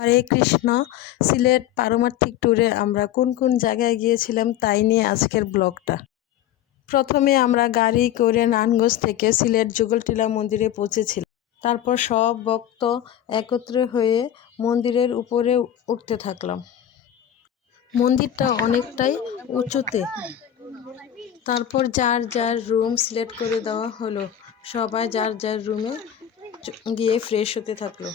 হরে কৃষ্ণ। সিলেট পারমার্থিক ট্যুরে আমরা কোন কোন জায়গায় গিয়েছিলাম তাই নিয়ে আজকের ব্লগটা। প্রথমে আমরা গাড়ি করে নারায়ণগঞ্জ থেকে সিলেট যুগলটিলা মন্দিরে পৌঁছেছিলাম। তারপর সব ভক্ত একত্র হয়ে মন্দিরের উপরে উঠতে থাকলাম। মন্দিরটা অনেকটাই উঁচুতে। তারপর যার যার রুম সিলেক্ট করে দেওয়া হলো, সবাই যার যার রুমে গিয়ে ফ্রেশ হতে থাকলো।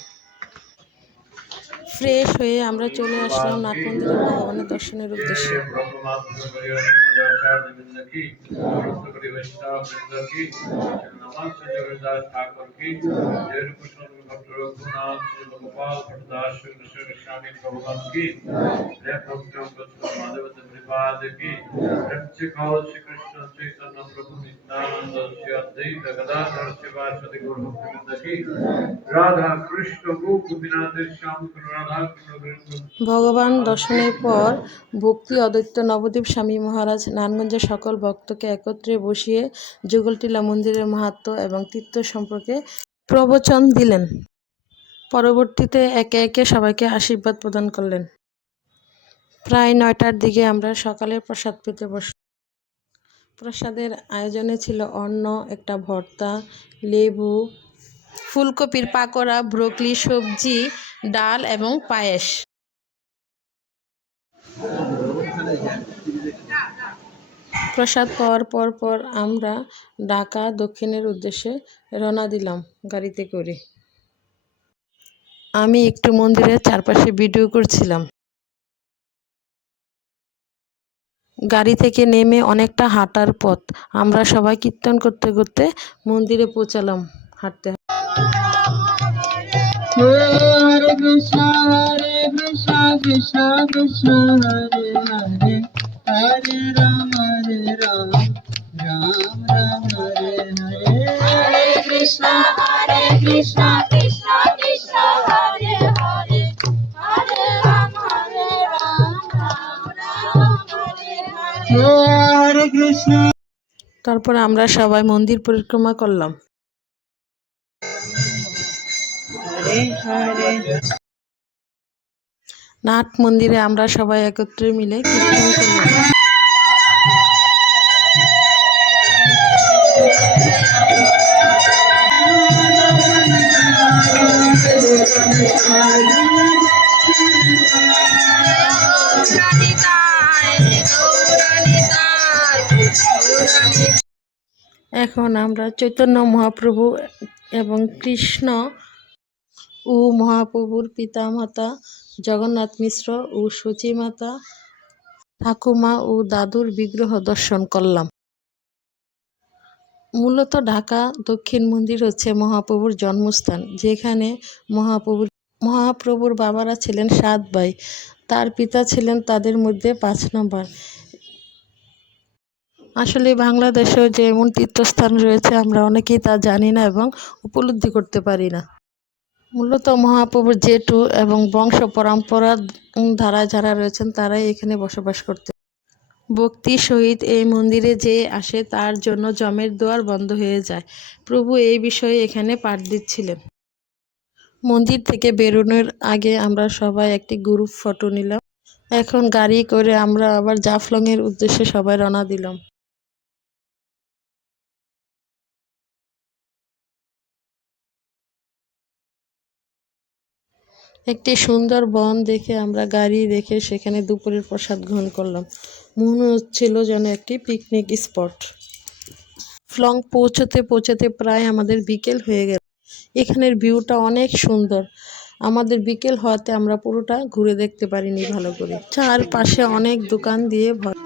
ফ্রেশ হয়ে আমরা চলে আসলাম নাট মন্দিরে ভগবানের দর্শনের উদ্দেশ্যে। ভগবান দর্শনের পর ভক্তি অদ্বৈত নবদ্বীপ স্বামী মহারাজ নারায়ণগঞ্জের সকল ভক্তকে একত্রে বসিয়ে যুগলটিলা মন্দিরের মাহাত্ম্য এবং তীর্থ সম্পর্কে প্রবচন দিলেন। পরবর্তীতে একে একে সবাইকে আশীর্বাদ প্রদান করলেন। প্রায় 9টার দিকে আমরা সকালের প্রসাদ পেতে বসলাম। প্রসাদের আয়োজনে ছিল অন্ন, একটা ভর্তা, লেবু, ফুলকপির পাকোড়া, ব্রোকলি সবজি, ডাল এবং পায়েস। প্রসাদ পাওয়ার পর আমরা ঢাকা দক্ষিণের উদ্দেশ্যে রওনা দিলাম গাড়িতে করে। আমি একটু মন্দিরের চারপাশে ভিডিও করছিলাম। গাড়ি থেকে নেমে অনেকটা হাঁটার পথ। আমরা সবাই কীর্তন করতে করতে মন্দিরে পৌঁছালাম হাঁটতে। হরে কৃষ্ণ কৃষ্ণ কৃষ্ণ হরে হরে, হরে রাম রাম রাম হরে হরে। হরে কৃষ্ণ কৃষ্ণ কৃষ্ণ হরে হরে, হরে রাম রাম রাম হরে হরে। হরে কৃষ্ণ। তারপর আমরা সবাই মন্দির পরিক্রমা করলাম। নাট মন্দিরে আমরা সবাই একত্রে মিলে কীর্তন করলাম। এখন আমরা চৈতন্য মহাপ্রভু এবং কৃষ্ণ ও মহাপ্রভুর পিতামাতা জগন্নাথ মিশ্র ও সচিমাতা ঠাকুমা ও দাদুর বিগ্রহ দর্শন করলাম। মূলত ঢাকা দক্ষিণ মন্দির হচ্ছে মহাপ্রভুর জন্মস্থান, যেখানে মহাপ্রভুর বাবারা ছিলেন 7 ভাই। তার পিতা ছিলেন তাদের মধ্যে 5 নম্বর। আসলে বাংলাদেশেও যে এমন তীর্থস্থান রয়েছে আমরা অনেকেই তা জানি না এবং উপলব্ধি করতে পারি না। মূলত মহাপ্রভুর জেঠু এবং বংশ পরম্পরা ধারায় যারা রয়েছেন তারাই এখানে বসবাস করতে। ভক্তি সহিত এই মন্দিরে যে আসে তার জন্য যমের দুয়ার বন্ধ হয়ে যায়। প্রভু এই বিষয়ে এখানে পাঠ দিচ্ছিলেন। মন্দির থেকে বেরোনোর আগে আমরা সবাই একটি গ্রুপ ফটো নিলাম। এখন গাড়ি করে আমরা আবার জাফলংয়ের উদ্দেশ্যে সবাই রওনা দিলাম। একটি সুন্দর বন দেখে আমরা গাড়ি রেখে সেখানে দুপুরের প্রসাদ গ্রহণ করলাম। মনে হচ্ছিল যেন একটি পিকনিক স্পট। জাফলং পৌঁছতে প্রায় আমাদের বিকেল হয়ে গেল। এখানের ভিউটা অনেক সুন্দর। আমাদের বিকেল হওয়াতে আমরা পুরোটা ঘুরে দেখতে পারিনি ভালো করে। চারপাশে অনেক দোকান দিয়ে ভরা।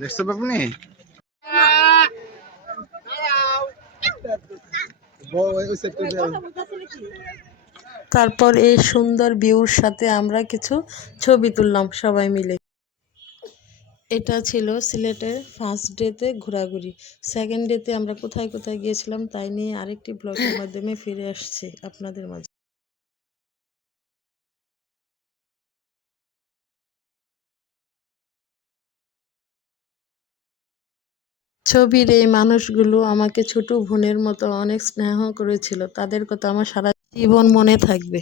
দেখতে পাবনি তারপর এই সুন্দর ভিউর সাথে আমরা কিছু ছবি তুললাম সবাই মিলে। এটা ছিল সিলেটের ফার্স্ট ডেতে ঘোরাঘুরি। সেকেন্ড ডেতে আমরা কোথায় কোথায় গিয়েছিলাম তাই নিয়ে আরেকটি ব্লগের মাধ্যমে ফিরে আসছি আপনাদের মাঝে। ছবির এই মানুষগুলো আমাকে ছোট বোনের মতো অনেক স্নেহ করেছিল, তাদের কথা আমার সারা জীবন মনে থাকবে।